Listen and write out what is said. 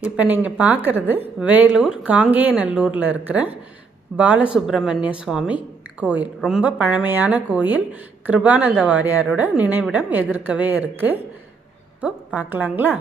இப்போ நீங்கள் பார்க்குறது வேலூர் காங்கேயநல்லூரில் இருக்கிற பாலசுப்ரமணிய சுவாமி கோயில். ரொம்ப பழமையான கோயில். கிருபானந்த வாரியாரோட நினைவிடம் எதிர்க்கவே இருக்குது. இப்போ பார்க்கலாங்களா?